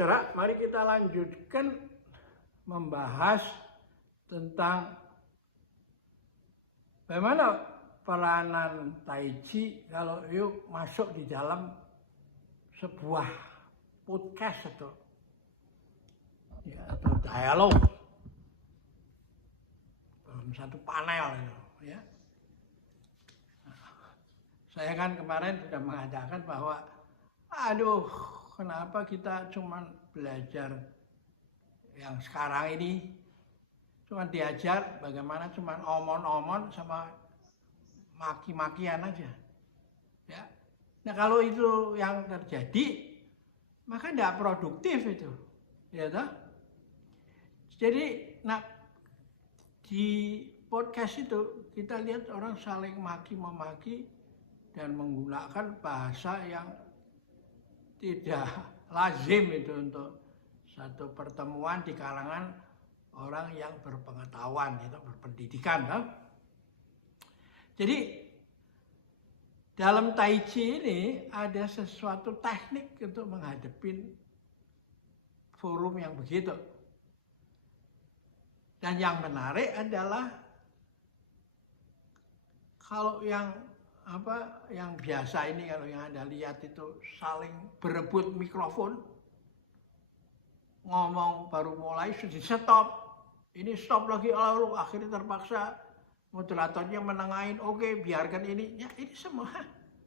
Saudara, mari kita lanjutkan membahas tentang bagaimana peranan Tai Chi kalau yuk masuk di dalam sebuah podcast atau dialog dalam satu panel ya. Saya kan kemarin sudah mengatakan bahwa kenapa kita cuma belajar yang sekarang ini cuma diajar bagaimana cuma omon-omon sama maki-makian aja. Ya. Nah kalau itu yang terjadi maka tidak produktif itu. Ya toh? Jadi di podcast itu kita lihat orang saling maki-memaki dan menggunakan bahasa yang tidak lazim itu untuk satu pertemuan di kalangan orang yang berpengetahuan, itu berpendidikan. Kan? Jadi dalam Tai Chi ini ada sesuatu teknik untuk menghadapi forum yang begitu. Dan yang menarik adalah kalau yang biasa ini kalau yang Anda lihat itu saling berebut mikrofon, ngomong baru mulai sudah stop, ini stop lagi, lalu akhirnya terpaksa moderatornya menengahin, oke, biarkan ini, ya ini semua,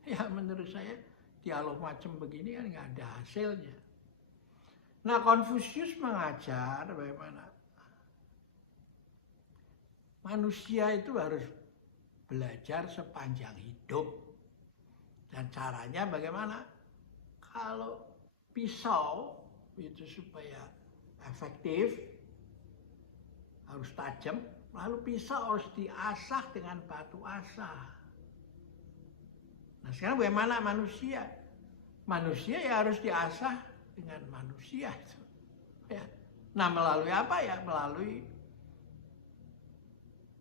ya menurut saya dialog macam begini kan nggak ada hasilnya. Nah Konfusius mengajar bagaimana manusia itu harus belajar sepanjang hidup. Dan caranya bagaimana? Kalau pisau itu supaya efektif, harus tajam, lalu pisau harus diasah dengan batu asah. Nah sekarang bagaimana manusia? Manusia ya harus diasah dengan manusia. Ya. Nah melalui apa ya? Melalui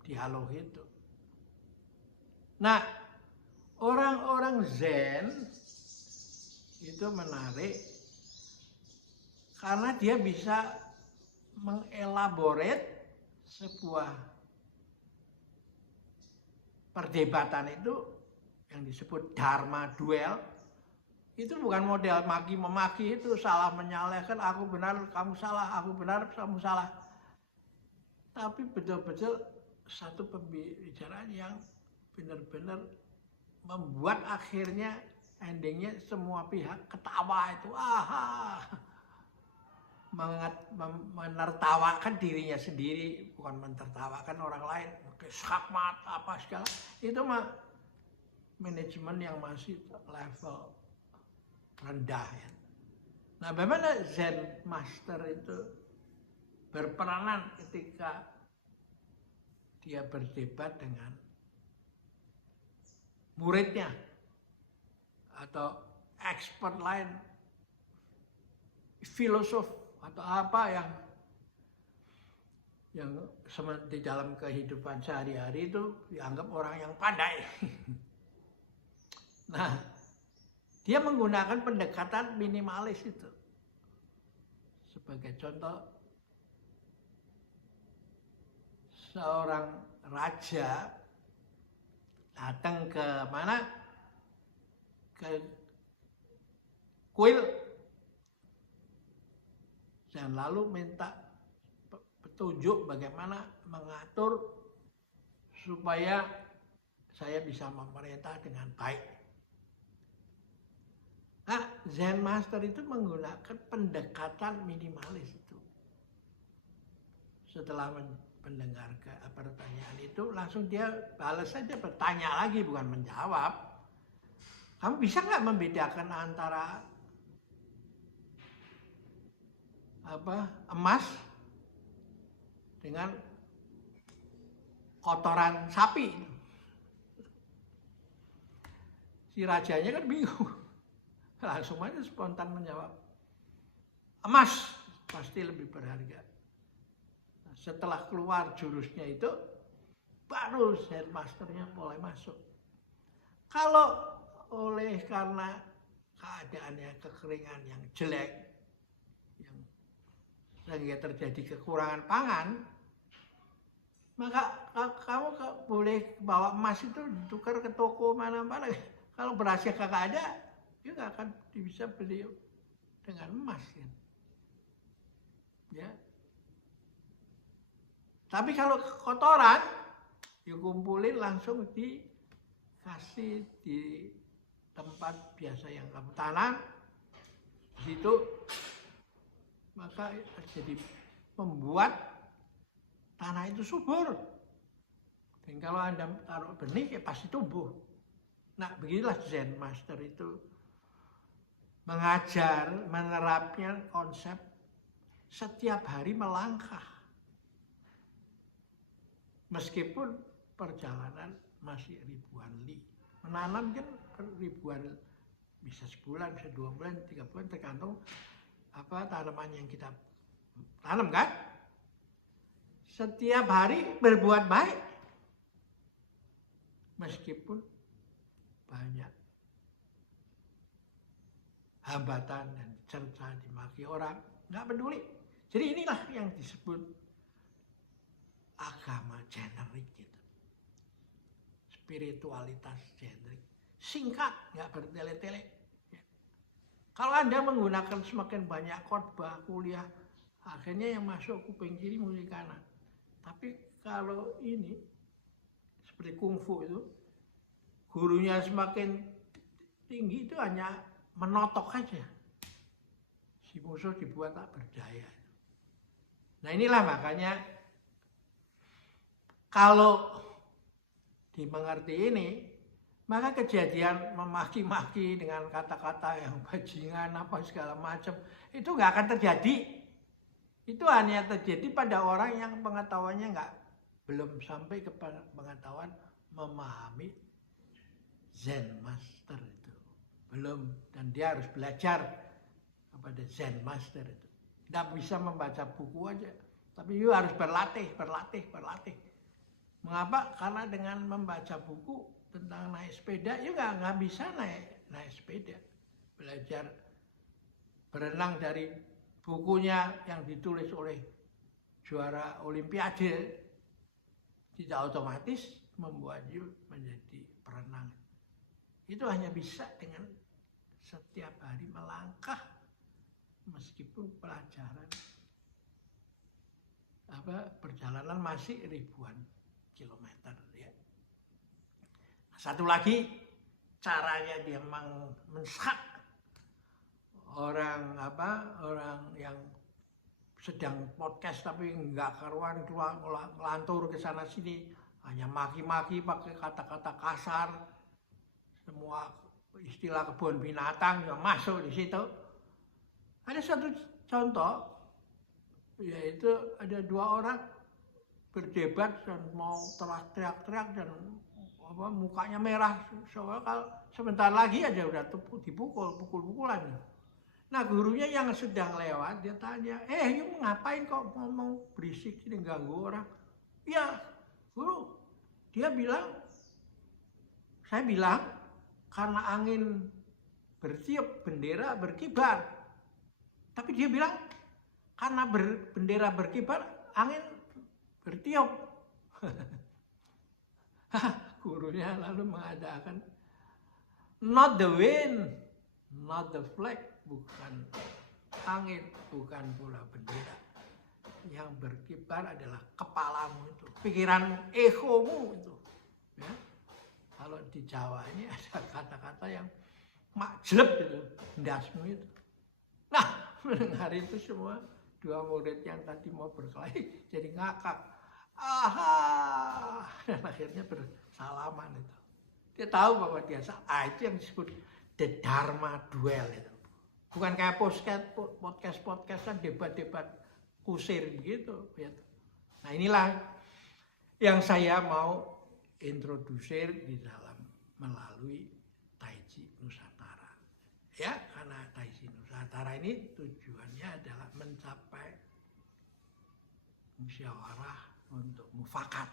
dialog itu. Nah, orang-orang Zen itu menarik karena dia bisa mengelaborate sebuah perdebatan itu yang disebut Dharma duel. Itu bukan model maki-memaki, itu salah menyalahkan, aku benar, kamu salah, aku benar, kamu salah. Tapi betul-betul satu pembicaraan yang benar-benar membuat akhirnya endingnya semua pihak ketawa itu menertawakan dirinya sendiri, bukan menertawakan orang lain, skakmat apa segala. Itu mah manajemen yang masih level rendah ya. Nah bagaimana Zen Master itu berperanan ketika dia berdebat dengan muridnya atau expert lain, filosof atau apa yang di dalam kehidupan sehari-hari itu dianggap orang yang pandai. Nah, dia menggunakan pendekatan minimalis itu. Sebagai contoh, seorang raja datang ke mana? Ke kuil dan lalu minta petunjuk bagaimana mengatur supaya saya bisa memerintah dengan baik. Nah, Zen Master itu menggunakan pendekatan minimalis itu. Setelah mendengar pertanyaan itu, langsung dia balas saja, bertanya lagi, bukan menjawab. Kamu bisa nggak membedakan antara emas dengan kotoran sapi? Si rajanya kan bingung, langsung aja spontan menjawab, emas pasti lebih berharga. Setelah keluar jurusnya itu, baru Zen Masternya mulai masuk. Kalau karena keadaannya kekeringan yang jelek, yang sehingga terjadi kekurangan pangan, maka kamu boleh bawa emas itu ditukar ke toko mana-mana. Kalau berasnya kagak ada, ya nggak akan bisa beli dengan emas kan. Ya. Tapi kalau kotoran, dikumpulin langsung dikasih di tempat biasa yang kamu tanam, di situ maka jadi membuat tanah itu subur. Dan kalau Anda taruh benih, ya pasti tumbuh. Nah, beginilah Zen Master itu mengajar, menerapnya konsep setiap hari melangkah. Meskipun perjalanan masih ribuan li. Menanam kan ribuan, bisa sebulan, bisa 2 bulan, 3 bulan, tergantung apa tanaman yang kita tanam kan. Setiap hari berbuat baik. Meskipun banyak hambatan dan cerca dimaki orang, nggak peduli. Jadi inilah yang disebut agama generik gitu. Spiritualitas generik. Singkat, nggak bertele-tele. Kalau Anda menggunakan semakin banyak khotbah, kuliah, akhirnya yang masuk kuping kiri, mulut kanan. Tapi kalau ini, seperti kungfu itu, gurunya semakin tinggi itu hanya menotok aja. Si musuh dibuat tak berdaya. Nah inilah makanya kalau dimengerti ini, maka kejadian memaki-maki dengan kata-kata yang bajingan apa segala macam itu nggak akan terjadi. Itu hanya terjadi pada orang yang pengetahuannya belum sampai ke pengetahuan memahami Zen Master itu. Belum, dan dia harus belajar kepada Zen Master itu. Tidak bisa membaca buku aja, tapi you harus berlatih. Mengapa? Karena dengan membaca buku tentang naik sepeda, you nggak bisa naik sepeda. Belajar berenang dari bukunya yang ditulis oleh juara olimpiade tidak otomatis membuat you menjadi perenang. Itu hanya bisa dengan setiap hari melangkah meskipun pelajaran perjalanan masih ribuan kilometer ya. Satu lagi caranya dia mensak orang yang sedang podcast tapi nggak karuan ngelantur ke sana sini, hanya maki-maki pakai kata-kata kasar, semua istilah kebun binatang yang masuk di situ. Ada satu contoh, yaitu ada 2 orang berdebat dan mau teriak-teriak dan mukanya merah, soalnya kalau sebentar lagi aja udah pukul-pukulan. Nah gurunya yang sedang lewat dia tanya, you ngapain kok ngomong berisik ini ganggu orang? Ya guru, saya bilang karena angin bertiup bendera berkibar. Tapi dia bilang karena bendera berkibar angin bertiup. Gurunya lalu mengadakan not the wind, not the flag, bukan angin, bukan pula bendera. Yang berkibar adalah kepalamu itu, pikiran egomu itu. Ya. Kalau di Jawa ini ada kata-kata yang makjleb itu, ndasmu itu. Nah, mendengar itu semua 2 murid yang tadi mau berkelahi jadi ngakak. Dan akhirnya bersalaman itu. Dia tahu bahwa dia salah. Itu yang disebut the Dharma duel itu. Bukan kayak podcast-podcastan debat-debat kusir gitu. Nah inilah yang saya mau introdusir di dalam melalui Taiji Nusantara. Ya, karena Taiji Nusantara ini tujuannya adalah mencapai musyawarah untuk mufakat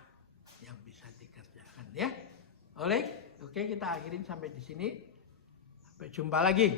yang bisa dikerjakan ya. Oke, kita akhirin sampai di sini. Sampai jumpa lagi.